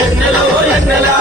విడిచిపెట్టి ఎన్నెలా?